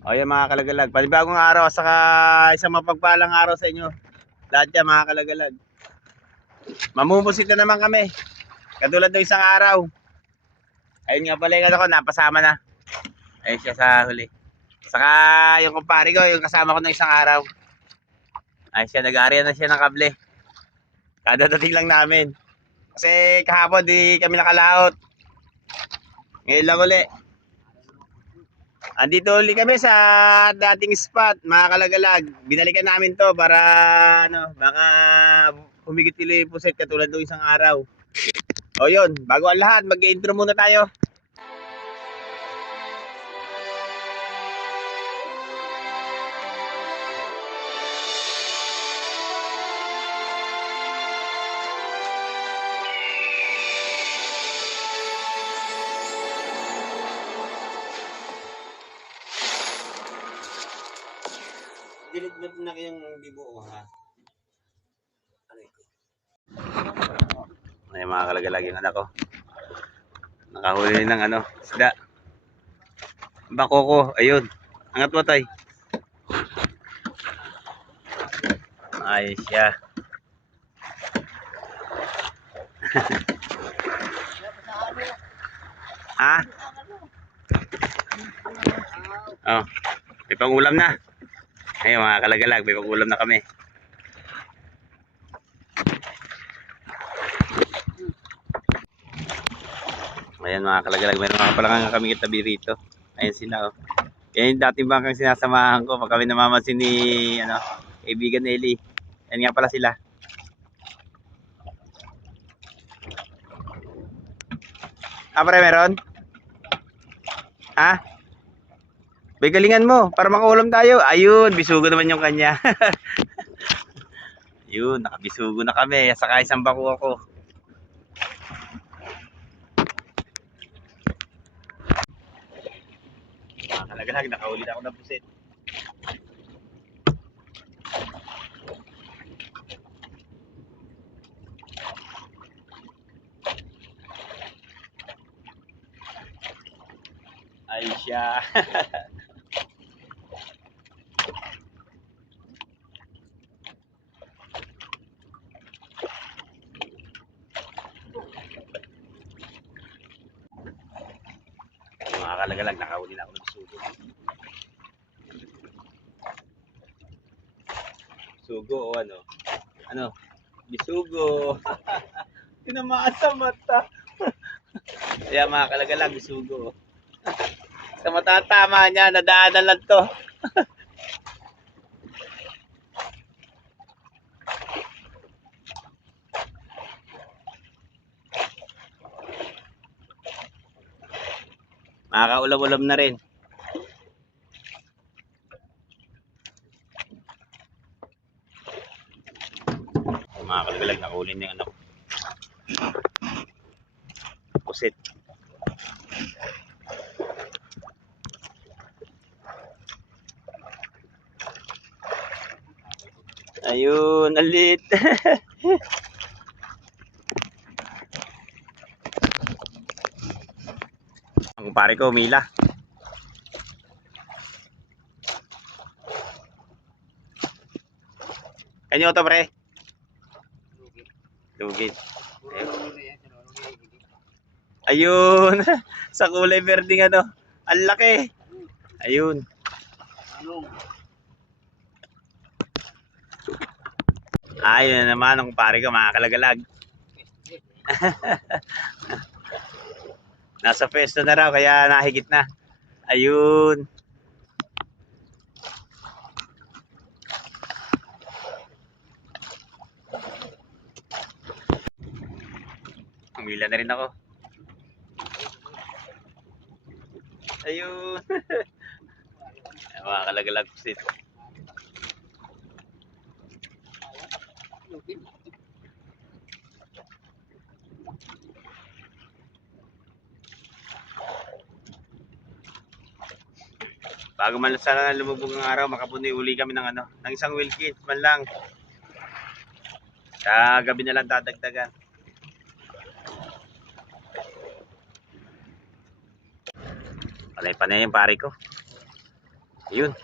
O yan mga kalagalag, panibagong araw saka isang mapagpalang araw sa inyo. Lahat yan mga kalagalag. Mamumusita naman kami. Katulad ng isang araw. Ayun nga pala yung ano ko, napasama na. Ayun siya sa huli. Saka yung kumpare ko, yung kasama ko ng isang araw. Ayun siya, nag-aarian na siya ng kable. Kadadating lang namin. Kasi kahapon di kami nakalaot. Ngayon lang uli. Andito uli kami sa dating spot, mga kalagalag. Binalikan namin to para ano, baka humigit tuloy yung puset katulad ng isang araw. O yun, bago ang lahat, mag-intro muna tayo. Dilit mo na kayong bibuo ha. Ay mga kalagalag yung anak ko. Nakahuli ng ano, isda. Bako ko, ayun. Angat mo tay. Ayos siya. Ha? Oh, may pang-ulam na. Ayun mga kalagalag, may pang-ulam na kami. Ayan mga kalagalag, meron mga palangang kami kitabi rito. Ayan sila oh. Yan yung dating bangkang sinasamahan ko pag kami namamansin ni ano, kaibigan Eli. Ayan nga pala sila. Ah, pare meron? Ha? Bay galingan mo para makaulam tayo. Ayun, bisugo naman yung kanya. Yun, nakabisugo na kami. Saka isang bako ako. Mga kalagalag, nakahuli na ako ng pusit. Ay siya. Mga kalagalag, nakahuli na ako ng bisugo. Bisugo o ano? Ano? Bisugo. Tinamaan sa mata. Kaya mga kalagalag, bisugo. Sa matatama niya, nadaanan lang to. Makakaulam-ulam na rin. Mga kalagalag, nakahuli na yung anak ko. Pusit. Ayun, alit. Ang kumpare ko, Mila. Kanyo to pre? Lugit. Ayun. Sa kulay berde nga to. Ang laki. Ayun. Ayun na naman ang kumpare ko, mga kalagalag. Nasa pwesto na raw, kaya nahigit na. Ayun. Humila na rin ako. Ayun. Mga kalagalag pusit. Bago man sana lumubog ang araw, makapunoy uli kami ng ano, ng isang Wilkins man lang. Sa gabi na lang dadagdagan. Panay-panay yung pare ko. Ayun.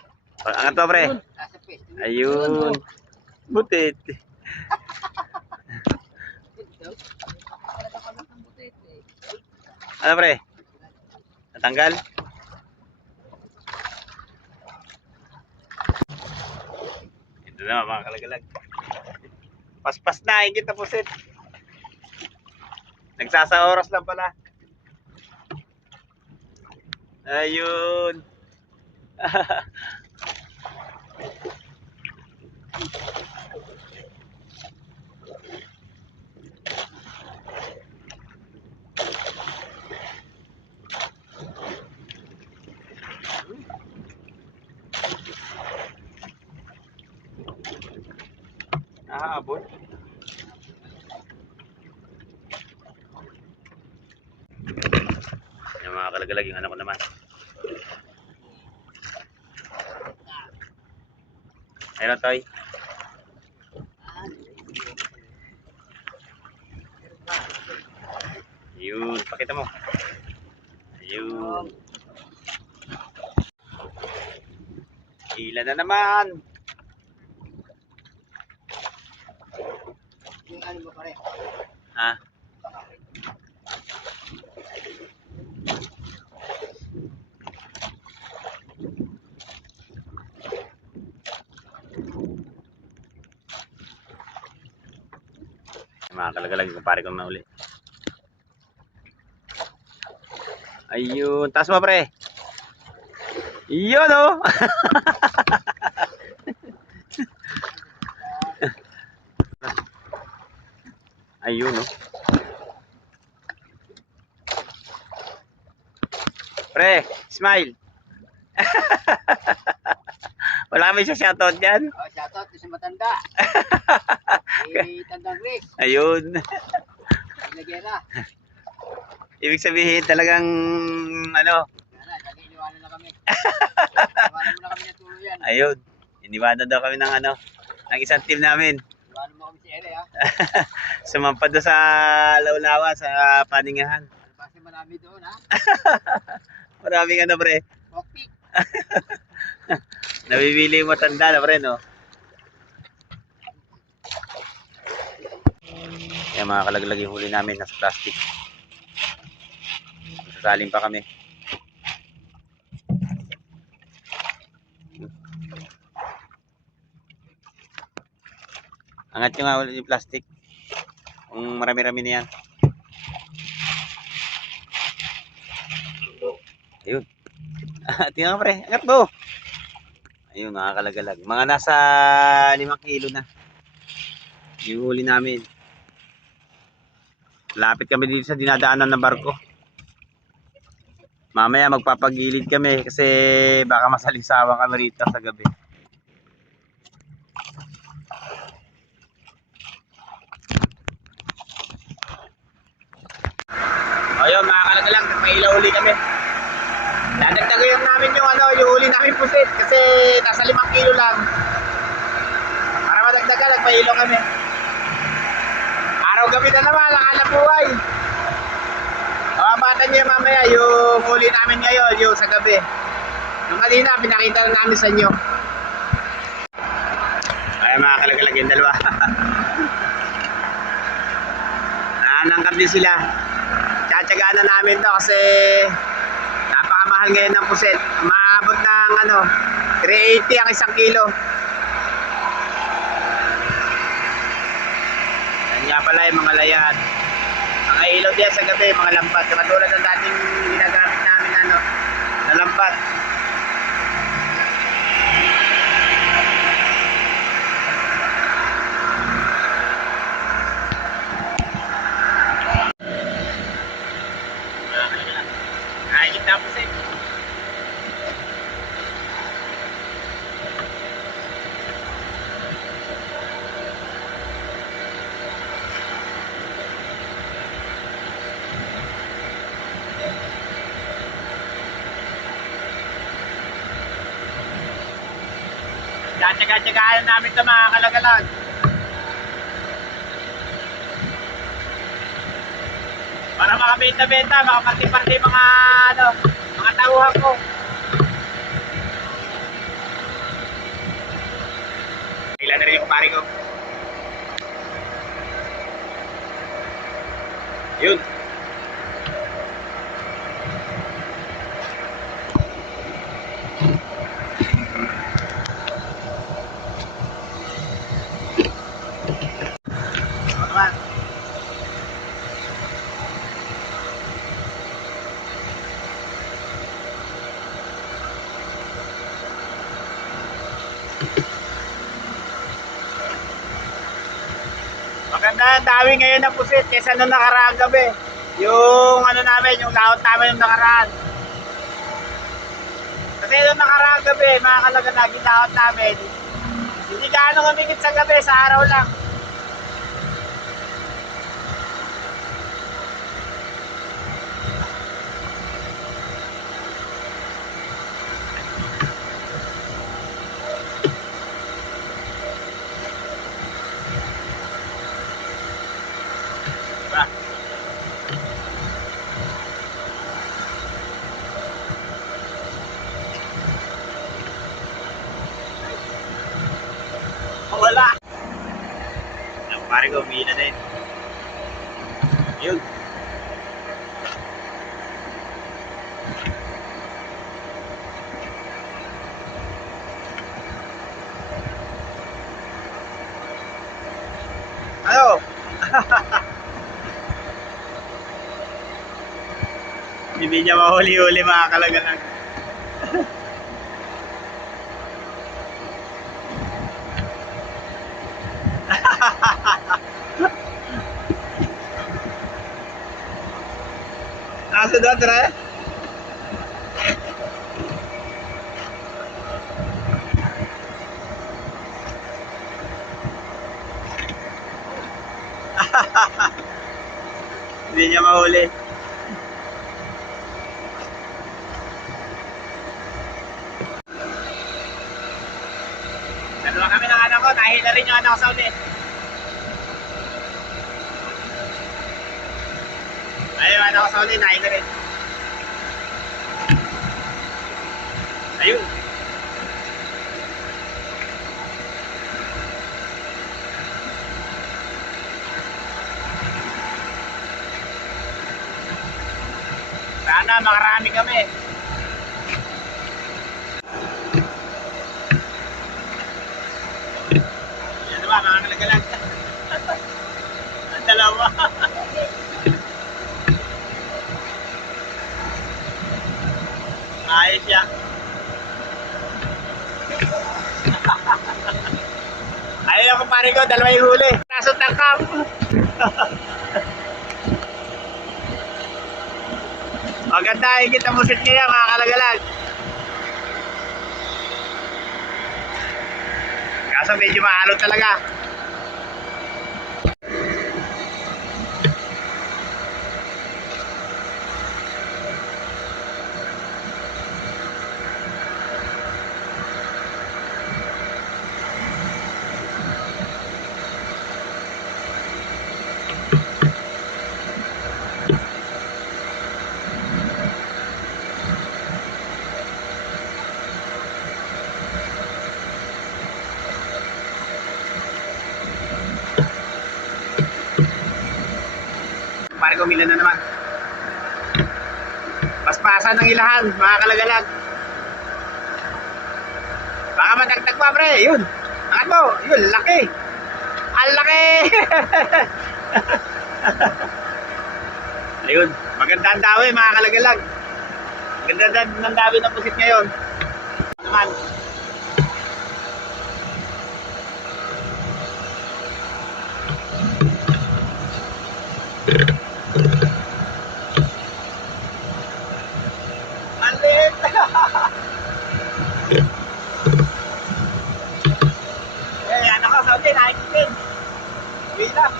Angat to, pre. Nasa pwesto. Ayun. Butit. Ano, pre? Natanggal? Ito na, mga kalagalag. Paspas na, higit na pusit. Nagsasa oras lang pala. Ayun. Abot. Yung mga kalagalag, yung anak ko naman. Ayun, Toy. Ayun, pakita mo. Ayun. Hila na naman. Yung ano mo pare? Ha? Mga kalagalag, kumpare ko na uli. Ayun, taas mo, pre. Yun, oh. Ayun, oh. Pre, smile. Wala kami sa shoutout dyan. Oh, shoutout sa matanda. Tandang Chris. Ayun. Nagera. Ibig sabihin talagang ano. Lagi iniwanan na kami. Iniwanan mo na kami ng tuluyan. Ayun. Iniwanan daw kami ng ano, ng isang team namin. Iniwanan mo kami si Ere ha. Sumampad doon sa Laulawa, sa Paningahan. Kasi marami doon ha. Maraming ano, pre. Cockpit. Nabibili mo tanda na, pre, no? Yan, mga kalaglag yung huli namin nasa plastic. Sasalim pa kami. Angat nyo nga ulit yung plastic. Kung marami-rami na yan. Ayun. Tingnan, pre. Angat mo. Ayun, nakakalagalag. Mga nasa 5 kilo na. Yung huli namin. Lapit kami dito sa dinadaanan ng barko. Mamaya magpapagilid kami kasi baka masalisawan kami rito sa gabi. Ayun, mga kalagalag, nagpailaw uli kami. Dadagdagan namin yung ano, yung huli namin pusit kasi nasa 5 kilo lang. Para madagdagan, nagpailaw kami. Araw gabi na naman, ang buhay. Mababatan niyo mamaya yung huli namin ngayon, yung sa gabi. Yung kanina, pinakita na namin sa inyo. Ay, mga kalagalag yung dalawa. Nanangkap din sila. Tsatsagaan na namin to kasi napakamahal ngayon ng puset. Maabot ng ano, 380 ang 1 kilo. Yan nga pala yung mga layan. Mga ilaw diyan sa gabi, mga lambat. Katulad ng dating ginagamit namin ano, na lambat. Ay, kita puset. Tsaga-tsagaan namin ito, mga kalagalag. Para makabenta-benta, makapati-parti mga ano, mga tauhan ko. na rin yung kumpare ko. Yun. Naman. Maganda, dami ngayon na pusit kaysa nung nakaraang gabi. Yung ano namin, yung laot namin yung nakaraan. Kasi nung nakaraang gabi, mga kalaga lagi laot namin. Hindi gaano kumikit sa gabi, sa araw lang. Diba? Wala. Ang pare ko, umihina din. Yun. Ano? Hindi niya mahuli-huli mga kalagalan. Nakasunod rin? Hindi niya mahuli. Dalawa kami ng anak ko, nahila rin yung anak ko sa ulit. Ayun, anak ko sa ulit, nahila rin. Ayun. Sana makarami kami. Yan diba, mga kalagalag. Ang dalawa. Ayos siya. Ayun ang kumpare ko, dalawa yung huli. Nasa tangkap. Maganda, higit ang musit niya mga kalagalag. Kaso medyo maalot talaga. Pare ko, umilan na naman. Paspasan ng ilahan, mga kalagalag. Baka madagdag pa, pre. Yun. Angat mo. Yun, laki. Ang laki. Ayun. Maganda ang dawi, mga kalagalag. Maganda ng dawi ng pusit ngayon. Naman. Alit! Eh, ano ka, Saudi, nakikitin. Wait up.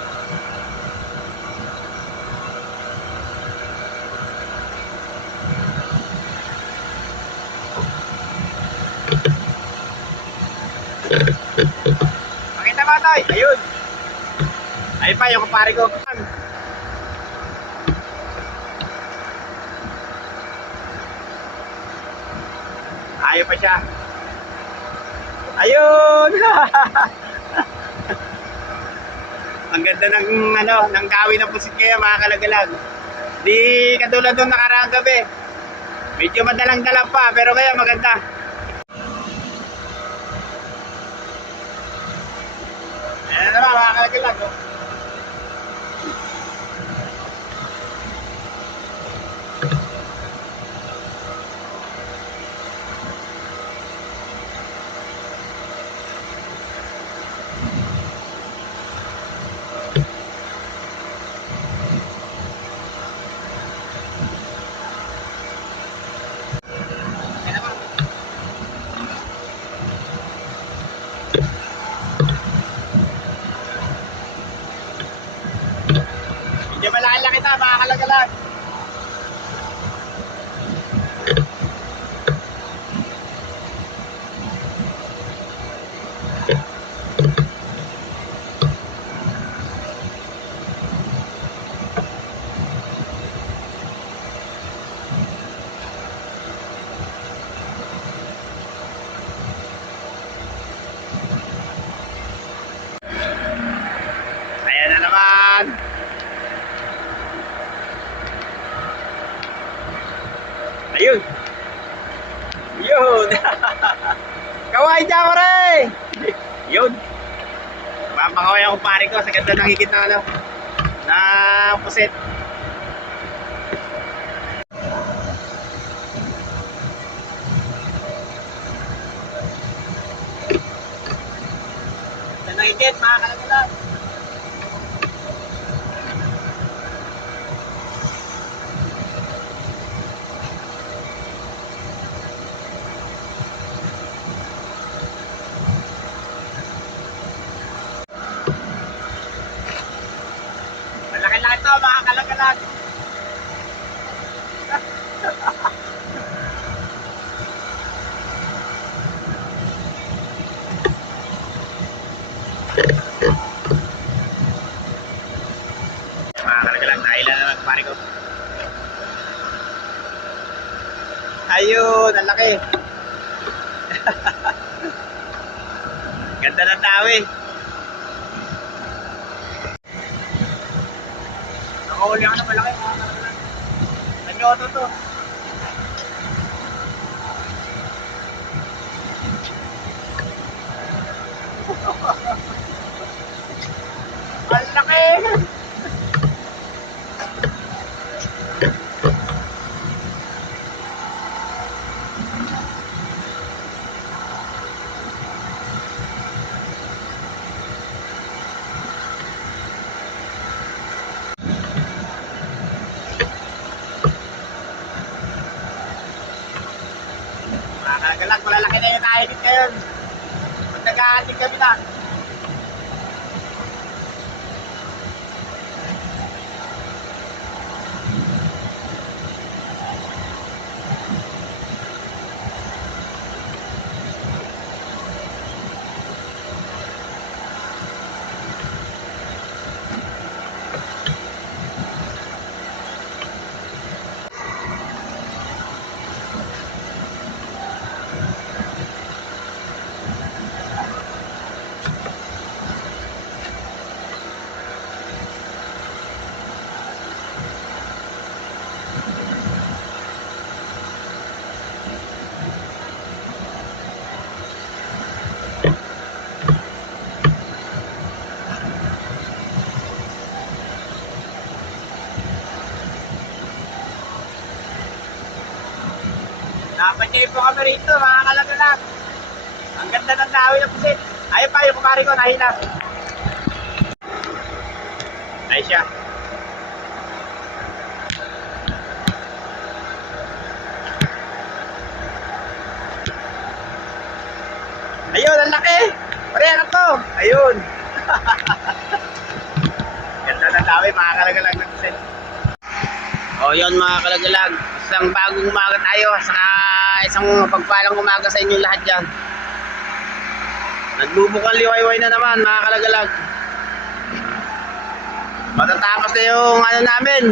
Pakita ba, Toy? Ayun. Ayun pa, yung kumpare ko. Ayaw pa siya. Ayun! Ang ganda ng ng kawi ng pusit ngayon mga kalagalag. Di katulad nung nakaraang gabi. Medyo madalang-dalang pa pero kaya maganda. Ayan na naman mga kalagalag. Oh. Medyo malaki-laki na mga kalagalag. Ayan na naman. Ayun. Yun. Kaway dyan mo rin. Yun. Papakaway ako pare ko sa ganda ng higit na na puset. Ganda ng higit mga kalagalag. Malaki-laki ito mga kalagalag. Mga kalagalag, nailan naman pare ko. Ayun, ang laki. Ganda ng tawi. Nakahuli ako ng malaki mga kalagalag. Nanyoto to. Ang laki! Mga kalagalag, malalaki na yung nakahigit ngayon. Pag nag-aating kami na. Napatay po kami rito mga kalagalag. Ang ganda ng dawi ng pusit. Ayun pa yung kumari ko, nahila. Ay siya. Ayun, ang laki. Pare, ano to? Ayun. Ganda ng dawi mga kalagalag ng pusit. O yun mga kalagalag. Isang bagong umaga tayo. Saka isang pagpalang umaga sa inyo lahat dyan. Nagbubukang liwayway na naman mga kalagalag. Matatapos na yung namin.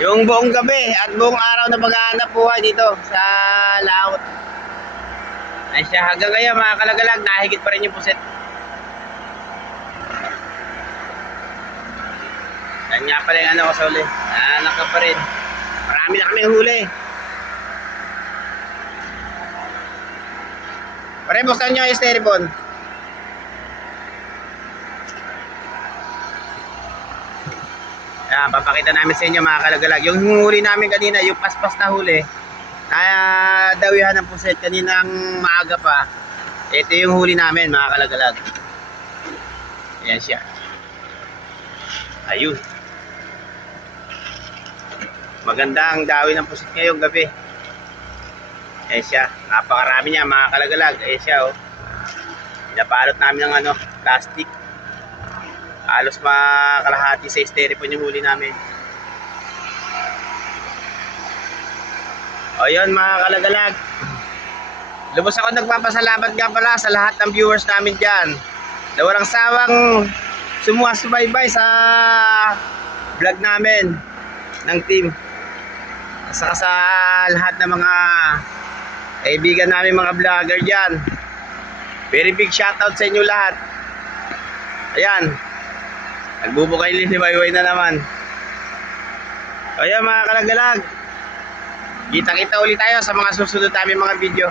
Yung buong gabi at buong araw na paghahanap buhay dito sa laot. Ay siya, hanggang ngayon mga kalagalag, nahigit pa rin yung puset. Yan nga pala yung ano ko sa huli. Anak ka pa rin. Marami na kaming huli. Pare, buksan nyo yung styrofoam. Yan, papakita namin sa inyo mga kalagalag. Yung huli namin kanina, yung paspas na huli, dawihan ng puset kaninang maaga pa. Ito yung huli namin mga kalagalag. Ayan siya. Ayun. Magandang dawi ng pusit ngayong gabi. Ayan siya. Napakarami niya mga kalagalag. Ayan siya oh. Pinapalot namin ng ano, plastic. Halos makalahati sa styrofoam yung huli namin. O yun mga kalagalag. Lubos ako nagpapasalamat nga pala sa lahat ng viewers namin dyan. Na walang sawang sumusubaybay sa vlog namin ng team. Saka sa lahat ng mga kaibigan namin mga vlogger dyan. Very big shoutout sa inyo lahat. Ayan. Nagbubukay ni Wayway na naman. Ayan mga kalagalag. Kita-kita ulit tayo sa mga susunod namin mga video.